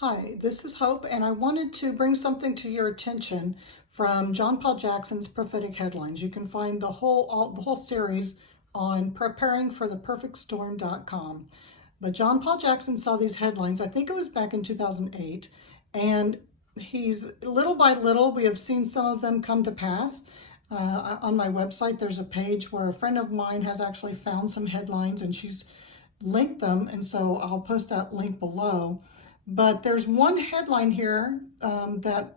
Hi, this is Hope, and I wanted to bring something to your attention from JPJackson's prophetic headlines. You can find the whole series on preparingfortheperfectstorm.com. But JPJackson saw these headlines, I think it was back in 2008, and he's little by little, we have seen some of them come to pass. On my website, there's a page where a friend of mine has actually found some headlines and she's linked them, and so I'll post that link below. But there's one headline here that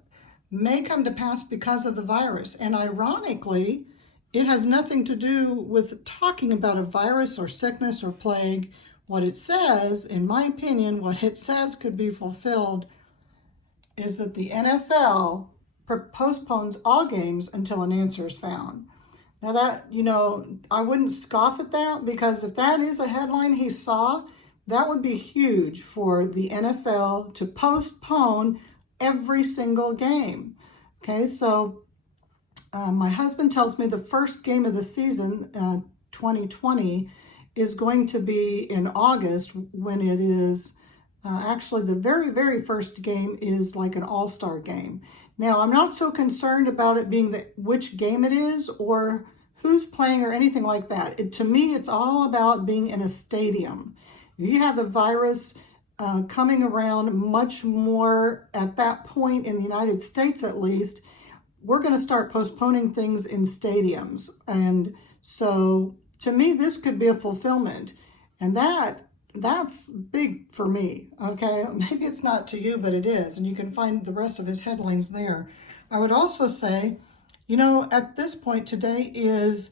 may come to pass because of the virus. And ironically, it has nothing to do with talking about a virus or sickness or plague. What it says, in my opinion, what it says could be fulfilled is that the NFL postpones all games until an answer is found. Now that, I wouldn't scoff at that, because if that is a headline he saw, that would be huge for the NFL to postpone every single game. Okay, so my husband tells me the first game of the season, 2020, is going to be in August, when it is actually the very, very first game is like an all-star game. Now, I'm not so concerned about it being which game it is or who's playing or anything like that. To me, it's all about being in a stadium. You have the virus coming around much more at that point in the United States, at least. We're going to start postponing things in stadiums. And so to me, this could be a fulfillment. And that's big for me, okay? Maybe it's not to you, but it is. And you can find the rest of his headlines there. I would also say, at this point, today is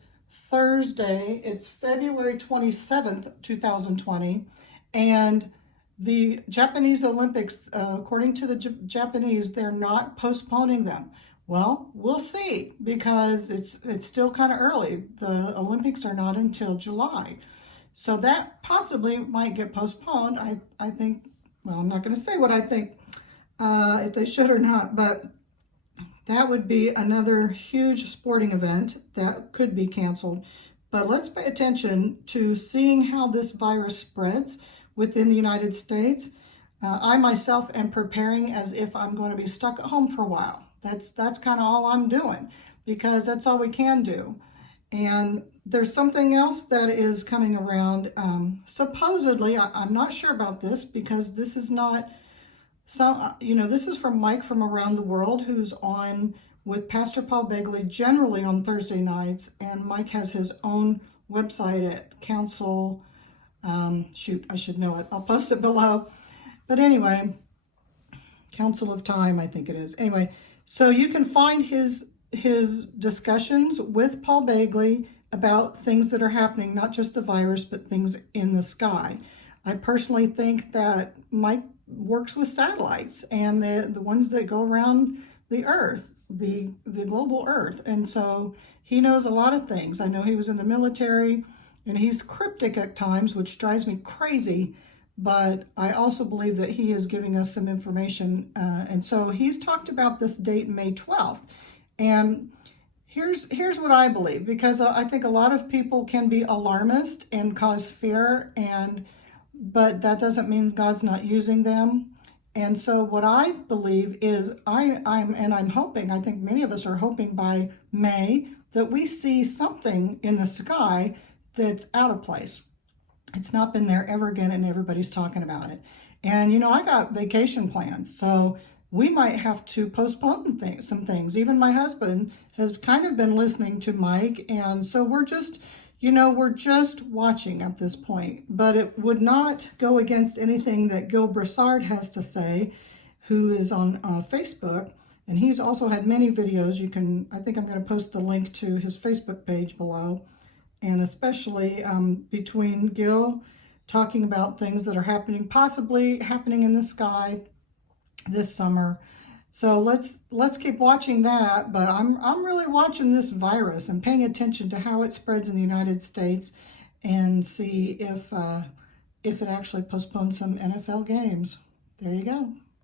Thursday. It's February 27th, 2020. And the Japanese Olympics, according to the Japanese, they're not postponing them. Well, we'll see, because it's still kind of early. The Olympics are not until July. So that possibly might get postponed. I think, well, I'm not going to say what I think if they should or not, but that would be another huge sporting event that could be canceled. But let's pay attention to seeing how this virus spreads within the United States. I myself am preparing as if I'm going to be stuck at home for a while. That's kind of all I'm doing, because that's all we can do. And there's something else that is coming around. Supposedly, I'm not sure about this, because this is not this is from Mike from around the world, who's on with Pastor Paul Begley generally on Thursday nights. And Mike has his own website at Council. Shoot, I should know it. I'll post it below. But anyway, Council of Time, I think it is. Anyway, so you can find his discussions with Paul Begley about things that are happening, not just the virus, but things in the sky. I personally think that Mike works with satellites and the ones that go around the Earth, the global Earth. And so he knows a lot of things. I know he was in the military, and he's cryptic at times, which drives me crazy. But I also believe that he is giving us some information. And so he's talked about this date, May 12th. And here's what I believe, because I think a lot of people can be alarmist and cause fear, but that doesn't mean God's not using them. And so what I believe is I'm hoping, I think many of us are hoping by May that we see something in the sky that's out of place. It's not been there ever again, and everybody's talking about it. And I got vacation plans, so we might have to postpone some things. Even my husband has kind of been listening to Mike, and so we're just watching at this point. But it would not go against anything that Gil Broussard has to say, who is on Facebook, and he's also had many videos. I think I'm going to post the link to his Facebook page below. And especially between Gil talking about things that are possibly happening in the sky this summer. So let's keep watching that. But I'm really watching this virus and paying attention to how it spreads in the United States, and see if it actually postpones some NFL games. There you go.